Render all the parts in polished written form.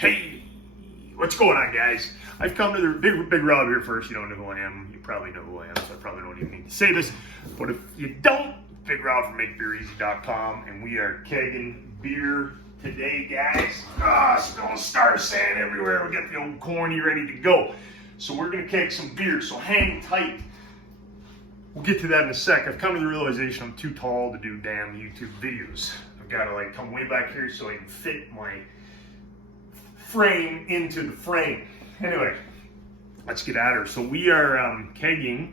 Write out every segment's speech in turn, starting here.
Hey, what's going on, guys? I've come to the Big Robb here first. You don't know who I am. You probably know who I am, so I probably don't even need to say this. But if you don't, Big Robb from MakeBeerEasy.com, and we are kegging beer today, guys. Spilling star sand everywhere. We got the old corny ready to go. So we're gonna keg some beer. So hang tight. We'll get to that in a sec. I've come to the realization I'm too tall to do damn YouTube videos. I've got to like come way back here so I can fit my frame into the frame. Anyway, let's get at her. So we are kegging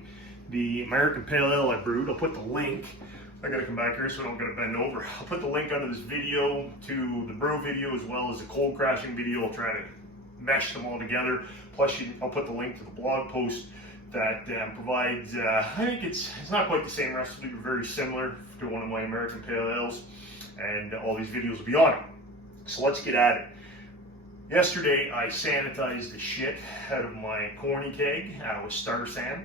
the American Pale Ale I brewed. I'll put the link. I gotta come back here so I don't gotta bend over. I'll put the link under this video to the brew video as well as the cold crashing video. I'll try to mesh them all together. Plus, I'll put the link to the blog post that provides, I think it's not quite the same recipe, but very similar to one of my American Pale Ales, and all these videos will be on it. So let's get at it. Yesterday, I sanitized the shit out of my corny keg with star sand.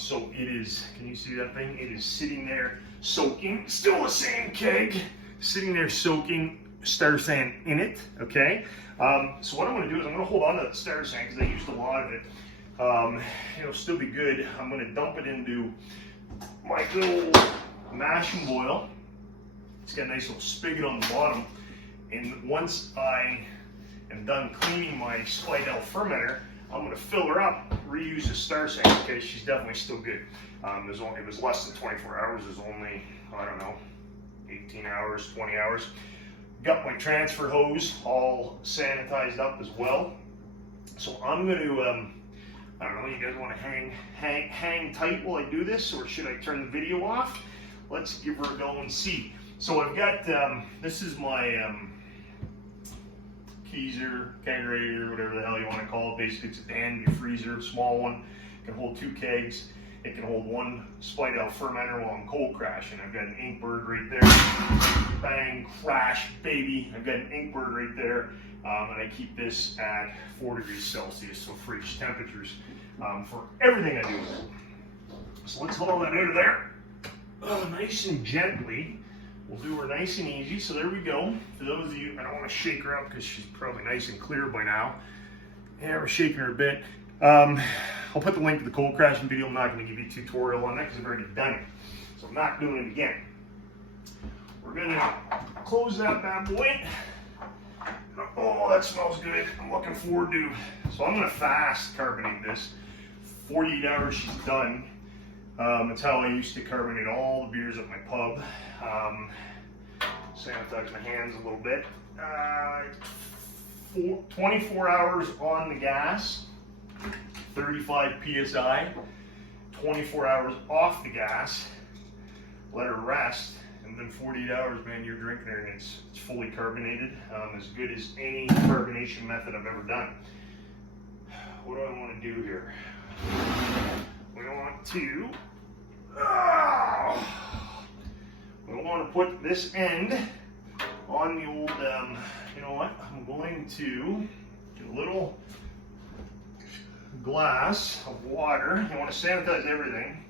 So it is, can you see that thing? It is sitting there soaking, still the same keg, sitting there soaking star sand in it, okay? So what I'm gonna do is I'm gonna hold on to that star sand because I used a lot of it. It'll still be good. I'm going to dump it into my little mash and boil. It's got a nice little spigot on the bottom. And once I am done cleaning my Spite Ale fermenter, I'm going to fill her up, reuse the star sand because she's definitely still good. It was less than 24 hours. It was only, I don't know, 18 hours, 20 hours. Got my transfer hose all sanitized up as well. So I'm going to I don't know, you guys want to hang tight while I do this, or should I turn the video off? Let's give her a go and see. So I've got, this is my Keyser, kegerator, whatever the hell you want to call it. Basically, it's a Danby freezer, small one. It can hold 2 kegs. It can hold 1 Spite Ale fermenter while I'm cold crashing. I've got an Inkbird right there. Bang, crash, baby. I've got an Inkbird right there. And I keep this at 4 degrees Celsius, so fridge temperatures for everything I do. So let's haul that out of there. Nice and gently. We'll do her nice and easy. So there we go. For those of you, I don't want to shake her up because she's probably nice and clear by now. Yeah, we're shaking her a bit. I'll put the link to the cold crashing video. I'm not going to give you a tutorial on that because I've already done it. So I'm not doing it again. We're going to close that bad boy. Oh, that smells good. I'm looking forward to. So I'm going to fast carbonate this. 48 hours she's done. That's how I used to carbonate all the beers at my pub. Sanitize my hands a little bit. 24 hours on the gas, 35 psi. 24 hours off the gas. Let her rest. And then 48 hours, man, you're drinking her and it's fully carbonated, as good as any carbonation method I've ever done. What do I want to do here? We want to, we want to put this end on the old, you know what? I'm going to get a little glass of water. You want to sanitize everything.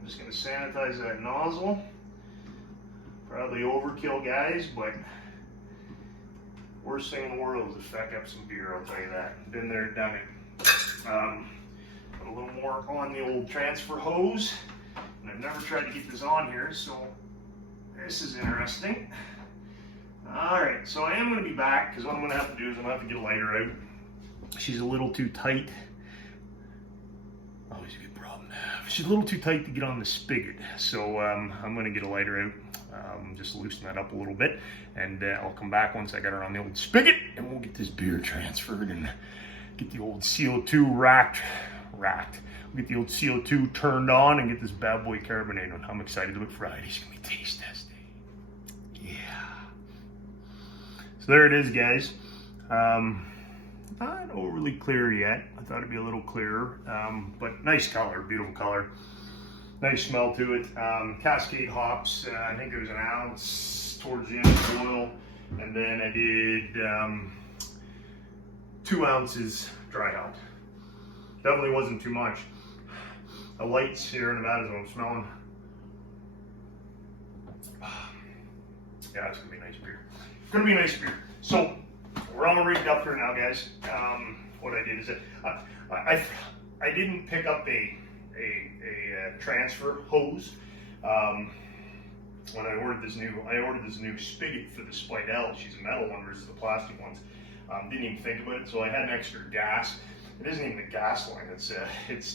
I'm just going to sanitize that nozzle. Probably overkill, guys, but worst thing in the world is to fuck up some beer, I'll tell you that. Been there, done it. Put a little more on the old transfer hose. And I've never tried to keep this on here, so this is interesting. Alright, so I am going to be back, because what I'm going to have to do is I'm going to have to get a lighter out. She's a little too tight. Always a good problem to have. She's a little too tight to get on the spigot, so I'm going to get a lighter out. Just loosen that up a little bit, and I'll come back once I got her on the old spigot, and we'll get this beer transferred and get the old CO2 racked. We'll get the old CO2 turned on and get this bad boy carbonated. I'm excited about Friday. It's gonna be taste testing. Yeah. So there it is, guys. Not overly clear yet. I thought it'd be a little clearer, but nice color, beautiful color. Nice smell to it. Cascade hops, I think it was an ounce towards the end of the boil. And then I did 2 ounces dry hop. Definitely wasn't too much. The lights here in the vat is what I'm smelling. Yeah, it's gonna be a nice beer. It's gonna be a nice beer. So we're all rigged up here now, guys. What I did is I didn't pick up a transfer hose. When I ordered this new spigot for the Spidell. She's a metal one versus the plastic ones. Didn't even think about it, so I had an extra gas. It isn't even the gas line. It's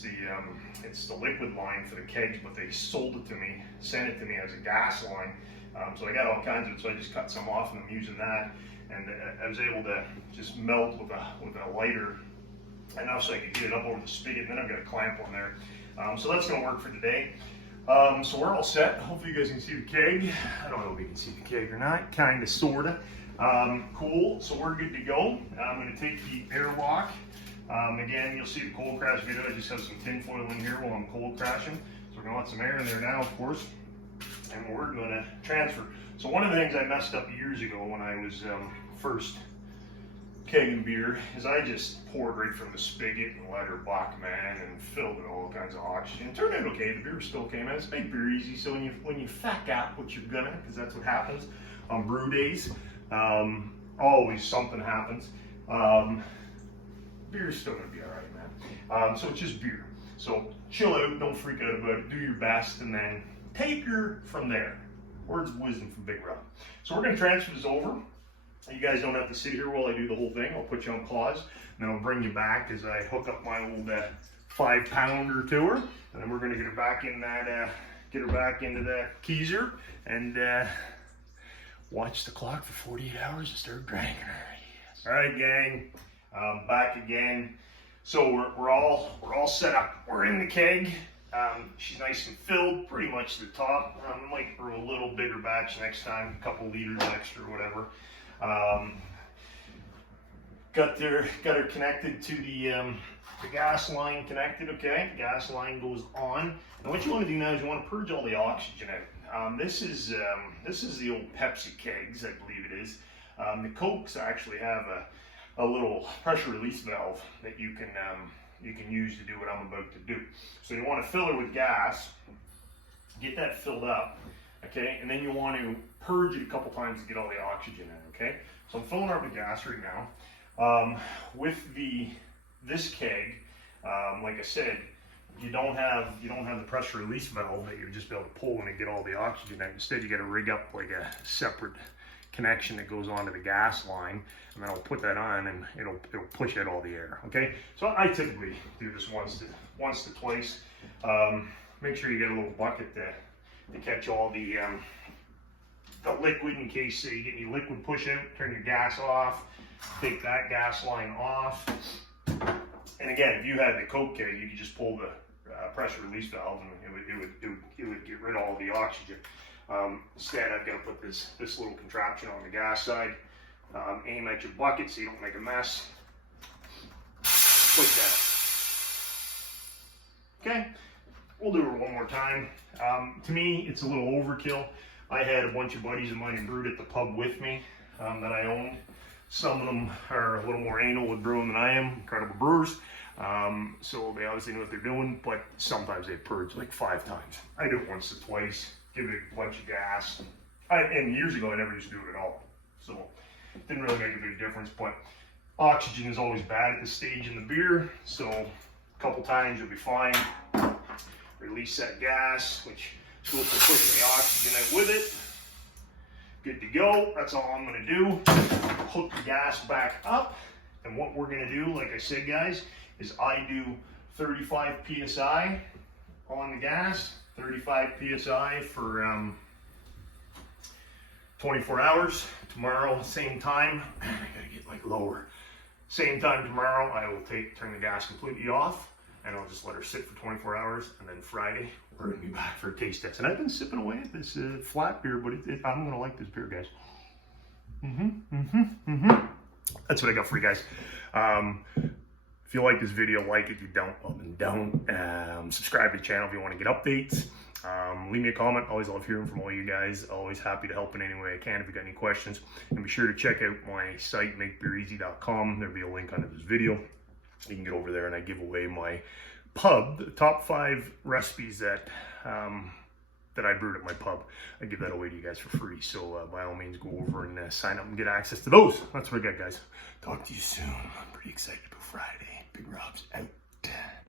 the liquid line for the kegs, but they sold it to me, sent it to me as a gas line. So I got all kinds of it. So I just cut some off, and I'm using that. And I was able to just melt with a lighter enough so I could get it up over the spigot. And then I've got a clamp on there. So that's going to work for today. So we're all set. Hopefully you guys can see the keg. I don't know if you can see the keg or not. Kind of, sort of. Cool. So we're good to go. I'm going to take the airlock. Again, you'll see the cold crash video. I just have some tin foil in here while I'm cold crashing. So we're going to let some air in there now, of course. And we're going to transfer. So one of the things I messed up years ago when I was first kegging beer is I just poured right from the spigot and let her buck, man, and filled it with all kinds of oxygen. It turned out okay. The beer still came out. It's made beer easy. So when you fuck up what you're gonna, because that's what happens on brew days. Always something happens. Beer's still gonna be all right, man. So it's just beer. So chill out. Don't freak out about it. Do your best, and then take her from there. Words of wisdom from Big Robb. So we're gonna transfer this over. You guys don't have to sit here while I do the whole thing. I'll put you on pause, and then I'll bring you back as I hook up my old 5-pounder to her, and then we're gonna get her back in that, get her back into that keezer, and watch the clock for 48 hours and start drinking her. Yes. All right, gang, back again. So we're all set up. We're in the keg. She's nice and filled, pretty much to the top. I might brew a little bigger batch next time, a couple liters extra or whatever. Got her connected to the gas line connected. Okay, gas line goes on. And what you want to do now is you want to purge all the oxygen out. This is the old Pepsi kegs, I believe it is. The Cokes actually have a little pressure release valve that you can use to do what I'm about to do. So you want to fill her with gas, get that filled up, okay, and then you want to purge it a couple times to get all the oxygen in, okay? So I'm filling her up with gas right now. With this keg, like I said, you don't have the pressure release valve that you'll just be able to pull in and get all the oxygen out. Instead, you got to rig up like a separate connection that goes onto the gas line, and then I'll put that on, and it'll push out all the air. Okay, so I typically do this once to twice. Make sure you get a little bucket to catch all the liquid in case you get any liquid push out. Turn your gas off. Take that gas line off. And again, if you had the Coke keg, you could just pull the pressure release valve, and it would get rid of all the oxygen. Instead, I've got to put this little contraption on the gas side. Aim at your bucket so you don't make a mess. Push that. Okay, we'll do it one more time. To me, it's a little overkill. I had a bunch of buddies of mine who brewed at the pub with me that I owned. Some of them are a little more anal with brewing than I am, incredible brewers. So they obviously know what they're doing, but sometimes they purge like 5 times. I do it once or twice, give it a bunch of gas. And years ago, I never used to do it at all. So it didn't really make a big difference, but oxygen is always bad at this stage in the beer. So a couple times you'll be fine. Release that gas, which is supposed to be pushing the oxygen out with it. Good to go. That's all I'm going to do. Hook the gas back up. And what we're going to do, like I said, guys, is I do 35 psi on the gas, 35 psi for 24 hours. Tomorrow, same time. I got to get like lower. Same time tomorrow, I will turn the gas completely off, and I'll just let her sit for 24 hours. And then Friday, we're going to be back for a taste test. And I've been sipping away at this flat beer, but I'm going to like this beer, guys. That's what I got for you guys. If you like this video, like it. If you don't, well, then don't. Subscribe to the channel if you want to get updates. Leave me a comment. Always love hearing from all you guys. Always happy to help in any way I can if you got any questions. And be sure to check out my site, makebeereasy.com. There'll be a link under this video. You can get over there, and I give away my pub, the top 5 recipes that that I brewed at my pub. I give that away to you guys for free. So by all means, go over and sign up and get access to those. That's what I got, guys. Talk to you soon. I'm pretty excited about Friday. Big Robb.